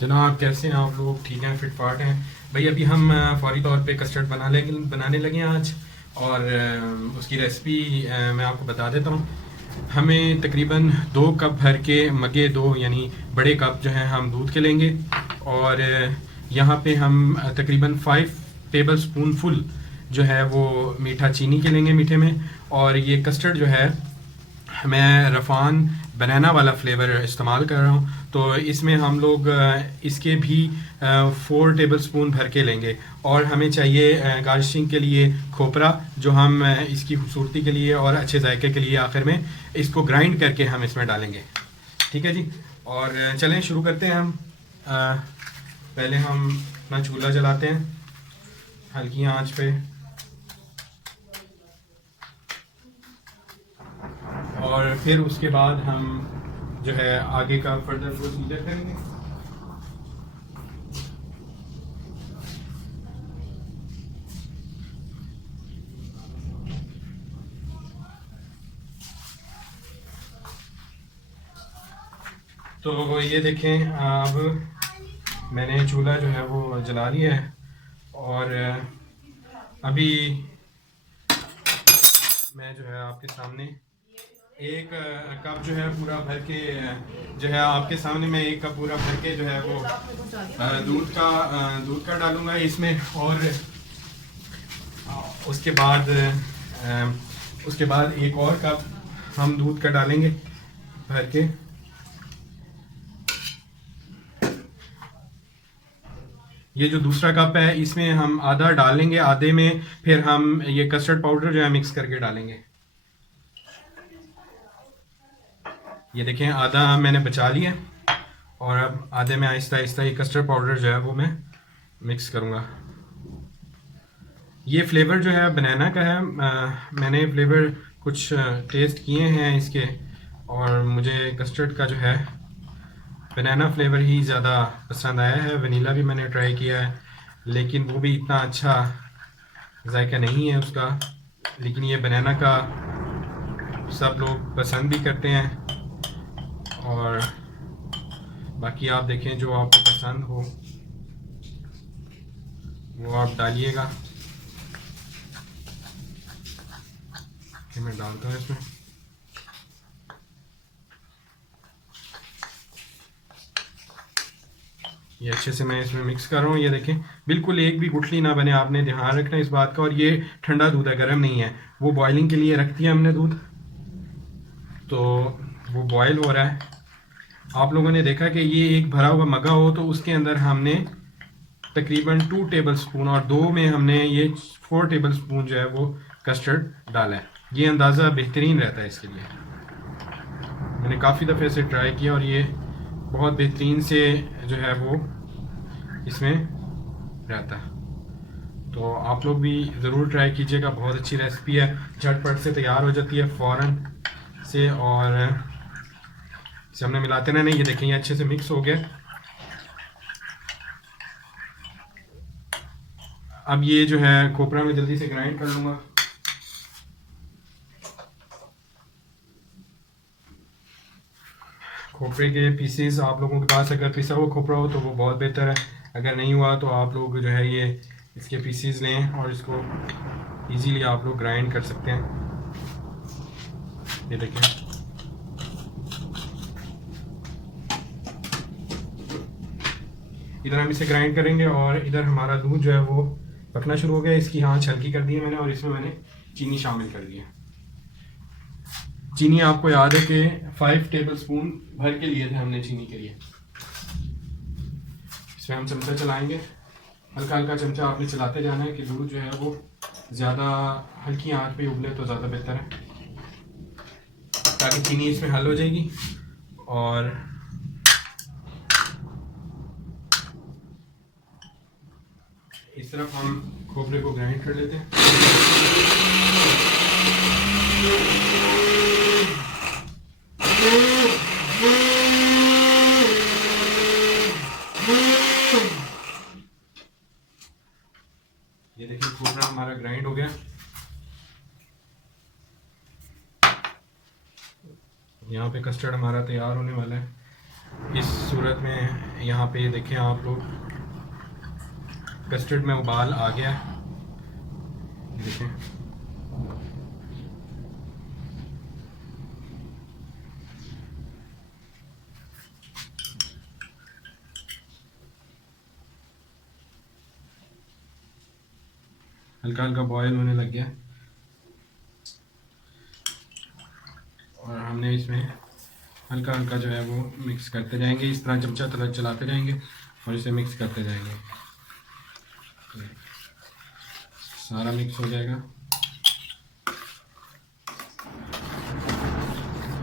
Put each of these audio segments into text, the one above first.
जनाब कैसे हैं आप लोग? ठीक हैं, फिट फाट हैं भाई। अभी हम फौरी तौर पे कस्टर्ड बनाने लगे हैं आज। और उसकी रेसिपी मैं आपको बता देता हूँ। हमें तकरीबन 2 कप भर के मगे, दो यानी बड़े कप जो हैं हम दूध के लेंगे। और यहाँ पे हम तकरीबन 5 टेबल स्पून फुल जो है वो मीठा चीनी के लेंगे, मीठे में। और ये कस्टर्ड जो है मैं रफ़ान बनाना वाला फ्लेवर इस्तेमाल कर रहा हूँ, तो इसमें हम लोग इसके भी 4 टेबल स्पून भर के लेंगे। और हमें चाहिए गार्निशिंग के लिए खोपरा, जो हम इसकी खूबसूरती के लिए और अच्छे जायके के लिए आखिर में इसको ग्राइंड करके हम इसमें डालेंगे। ठीक है जी। और चलें शुरू करते हैं हम। अ, पहले हम अपना चूल्हा जलाते हैं हल्की आंच पे। और फिर उसके बाद हम जो है आगे का फर्दर प्रोसीजर करेंगे। तो ये देखें, अब मैंने चूल्हा जो है वो जला लिया है। और अभी मैं जो है आपके सामने एक कप जो है पूरा भर के जो है आपके सामने मैं एक कप पूरा भर के जो है वो दूध का डालूंगा इसमें। और उसके बाद उसके बाद एक और कप हम दूध का डालेंगे भर के। ये जो दूसरा कप है इसमें हम आधा डालेंगे, आधे में फिर हम ये कस्टर्ड पाउडर जो है मिक्स करके डालेंगे। ये देखें, आधा मैंने बचा लिया। और अब आधे में आहिस्ता आहिस्ता ये कस्टर्ड पाउडर जो है वो मैं मिक्स करूँगा। ये फ्लेवर जो है बनाना का है। मैंने फ्लेवर कुछ टेस्ट किए हैं इसके, और मुझे कस्टर्ड का जो है बनाना फ्लेवर ही ज़्यादा पसंद आया है। वनीला भी मैंने ट्राई किया है, लेकिन वो भी इतना अच्छा जायका नहीं है उसका। लेकिन ये बनाना का सब लोग पसंद भी करते हैं। और बाकी आप देखें, जो आपको पसंद हो वो आप डालिएगा। कि मैं डालता हूँ इसमें। ये अच्छे से मैं इसमें मिक्स कर रहा हूँ। ये देखें, बिल्कुल एक भी गुठली ना बने, आपने ध्यान रखना इस बात का। और ये ठंडा दूध है, गर्म नहीं है। वो बॉइलिंग के लिए रख दिया हमने दूध, तो वो बॉयल हो रहा है। आप लोगों ने देखा कि ये एक भरा हुआ मगा हो तो उसके अंदर हमने तकरीबन 2 टेबल स्पून, और दो में हमने ये 4 टेबल स्पून जो है वो कस्टर्ड डाला है। ये अंदाज़ा बेहतरीन रहता है इसके लिए। मैंने काफ़ी दफ़े से ट्राई किया और ये बहुत बेहतरीन से जो है वो इसमें रहता है। तो आप लोग भी ज़रूर ट्राई कीजिएगा, बहुत अच्छी रेसिपी है, झटपट से तैयार हो जाती है फ़ौरन से। और इसे हमने मिलाते रहना। ये देखें, ये अच्छे से मिक्स हो गया। अब ये जो है खोपरा में जल्दी से ग्राइंड कर लूँगा। खोपरे के पीसेस आप लोगों के पास अगर पिसा हुआ खोपरा हो तो वो बहुत बेहतर है। अगर नहीं हुआ तो आप लोग जो है ये इसके पीसेस लें और इसको इजीली आप लोग ग्राइंड कर सकते हैं। ये देखें, इधर हम इसे ग्राइंड करेंगे और इधर हमारा दूध जो है वो पकना शुरू हो गया। इसकी आंच हल्की कर दी है मैंने, और इसमें मैंने चीनी शामिल कर दी है। चीनी आपको याद है कि 5 टेबल स्पून भर के लिए थे हमने चीनी के लिए। इसमें हम चमचा चलाएंगे, हल्का हल्का चमचा आपने चलाते जाना है कि दूध जो है वो ज़्यादा हल्की आंच पे उबले तो ज़्यादा बेहतर है, ताकि चीनी इसमें हल हो जाएगी। और इस तरफ हम खोपरे को ग्राइंड कर लेते हैं। ये देखिए, खोपरा हमारा ग्राइंड हो गया। यहाँ पे कस्टर्ड हमारा तैयार होने वाला है। इस सूरत में यहाँ पे देखें आप लोग, कस्टर्ड में उबाल आ गया है, देखें। हल्का हल्का बॉयल होने लग गया और हमने इसमें हल्का हल्का जो है वो मिक्स करते जाएंगे, इस तरह चमचा तरह चलाते जाएंगे और इसे मिक्स करते जाएंगे। सारा मिक्स हो जाएगा।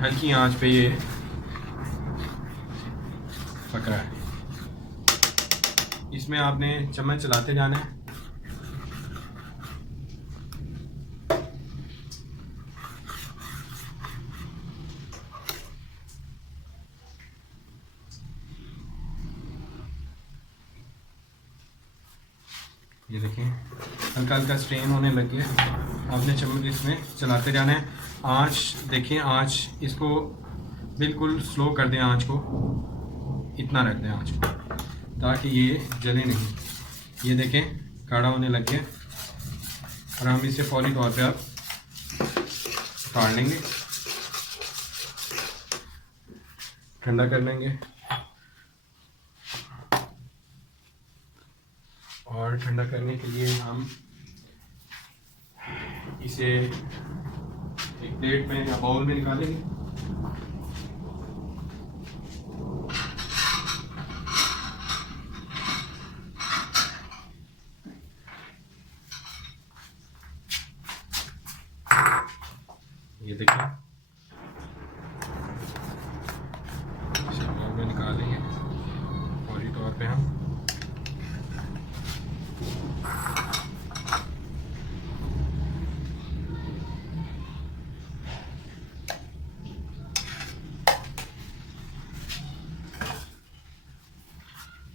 हल्की आंच पे ये पक रहा है। इसमें आपने चम्मच चलाते जाना है। ये देखें हल्का हल्का स्ट्रेन होने लग गया, आपने चम्मच इसमें चलाते जाना है। आँच देखें, आँच इसको बिल्कुल स्लो कर दें, आँच को इतना रख दें आँच को, ताकि ये जले नहीं। ये देखें गाढ़ा होने लग गया और हम इसे फौरी तौर पे अब काट लेंगे, ठंडा कर लेंगे। और ठंडा करने के लिए हम इसे एक प्लेट में या बाउल में निकालेंगे। ये देखिए इसे बाउल में निकालेंगे फौरी तौर पे हम।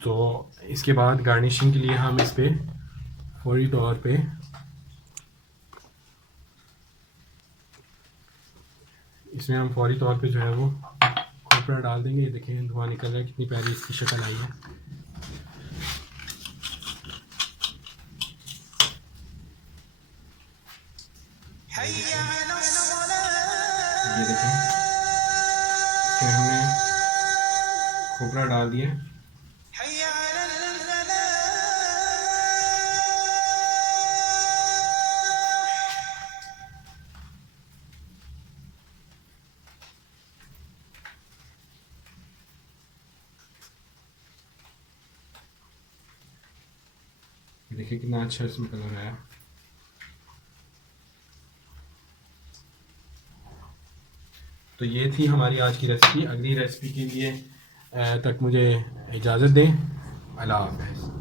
तो इसके बाद गार्निशिंग के लिए हम इस पे फौरी तौर पे इसमें हम फौरी तौर पे जो है वो खोपरा डाल देंगे। ये देखें धुआं निकल रहा है, कितनी प्यारी इसकी शक्ल आई है। ये देखें इसमें हमने खोपरा डाल दिया। देखिए कितना अच्छा इसमें कलर आया। तो ये थी हमारी आज की रेसिपी। अगली रेसिपी के लिए तक मुझे इजाज़त दें। अल्लाह हाफ़िज़।